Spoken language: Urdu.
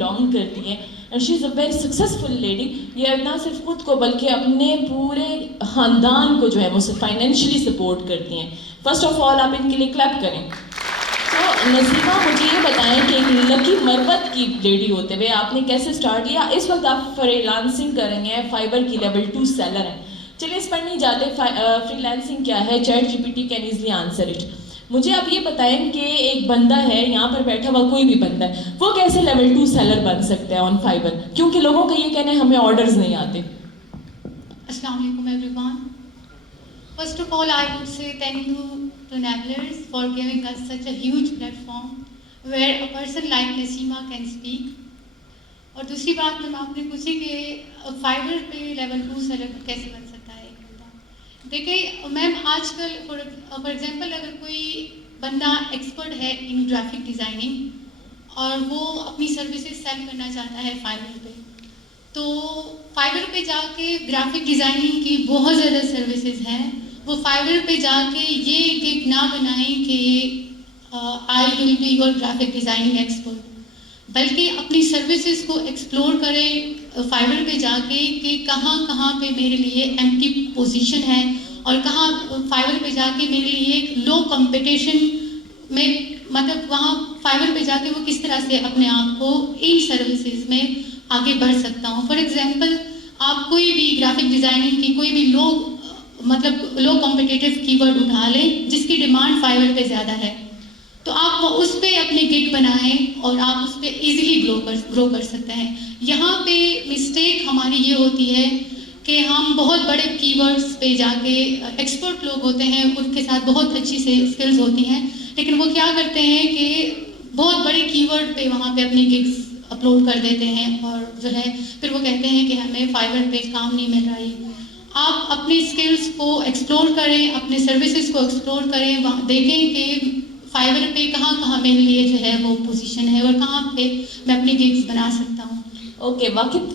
بلانگ کرتی ہیں and she is a very successful lady. یہ نہ صرف خود کو بلکہ اپنے پورے خاندان کو جو ہے وہ فائنینشلی سپورٹ کرتی ہیں. فرسٹ آف آل آپ ان کے لیے کلیپ کریں. تو نصیبہ مجھے یہ بتائیں کہ ایک لکی مربت کی لیڈی ہوتے ہوئے آپ نے کیسے اسٹارٹ کیا؟ اس وقت آپ فری لانسنگ کر رہے ہیں, فائبر کی لیول 2 سیلر ہیں. چلیے اس پر نہیں جاتے, فری لانسنگ کیا ہے, chat G P T can easily answer it. مجھے آپ یہ بتائیں کہ ایک بندہ ہے یہاں پر بیٹھا ہوا, کوئی بھی بندہ ہے, وہ کیسے لیول 2 سیلر بن سکتا ہے آن فائبر؟ کیونکہ لوگوں کا یہ کہنا ہے ہمیں آرڈرز نہیں آتے. السلام علیکم every one. First of all, I would say thank you to Nablers for giving us such a huge platform where a person like Naseema can speak. اور دوسری بات میں آپ نے پوچھی کہ فائبر پہ لیول 2 سیلر کیسے بن سکتا ہے ایک بندہ. دیکھیں میم, آج کل فار ایگزامپل اگر کوئی بندہ ایکسپرٹ ہے ان گرافک ڈیزائننگ اور وہ اپنی سروسز سیل کرنا چاہتا ہے فائبر پہ, تو فائبر پہ جا کے گرافک ڈیزائننگ کی بہت زیادہ سروسز ہیں. وہ فائبر پہ جا کے یہ گگ نہ بنائیں کہ I will be your graphic designing expert, بلکہ اپنی سروسز کو ایکسپلور کریں فائبر پہ جا کے کہ کہاں کہاں پہ میرے لیے ایمٹی پوزیشن ہے, اور کہاں فائبر پہ جا کے میرے لیے ایک لو کمپٹیشن میں, مطلب وہاں فائبر پہ جا کے وہ کس طرح سے اپنے آپ کو ان سروسز میں آگے بڑھ سکتا ہوں. فار ایگزامپل آپ کوئی بھی گرافک ڈیزائننگ کی کوئی بھی لو کمپٹیٹیو کی ورڈ اٹھا لیں جس کی ڈیمانڈ فائبر پہ زیادہ ہے, تو آپ اس پہ اپنے گگ بنائیں اور آپ اس پہ ایزیلی گرو کر سکتے ہیں. یہاں پہ مسٹیک ہماری یہ ہوتی ہے کہ ہم بہت بڑے کی ورڈس پہ جا کے, ایکسپرٹ لوگ ہوتے ہیں ان کے ساتھ بہت اچھی سے اسکلز ہوتی ہیں, لیکن وہ کیا کرتے ہیں کہ بہت بڑے کی ورڈ پہ وہاں پہ اپنی گگس اپلوڈ کر دیتے ہیں, اور جو ہے پھر وہ کہتے ہیں کہ ہمیں فائبر پہ کام نہیں مل رہی. آپ اپنی اسکلس کو ایکسپلور کریں, اپنے سروسز کو ایکسپلور کریں, دیکھیں کہ فائبر پہ کہاں کہاں میرے لیے جو ہے وہ پوزیشن ہے اور کہاں پہ میں اپنی گگس بنا سکتا ہوں. اوکے, واقف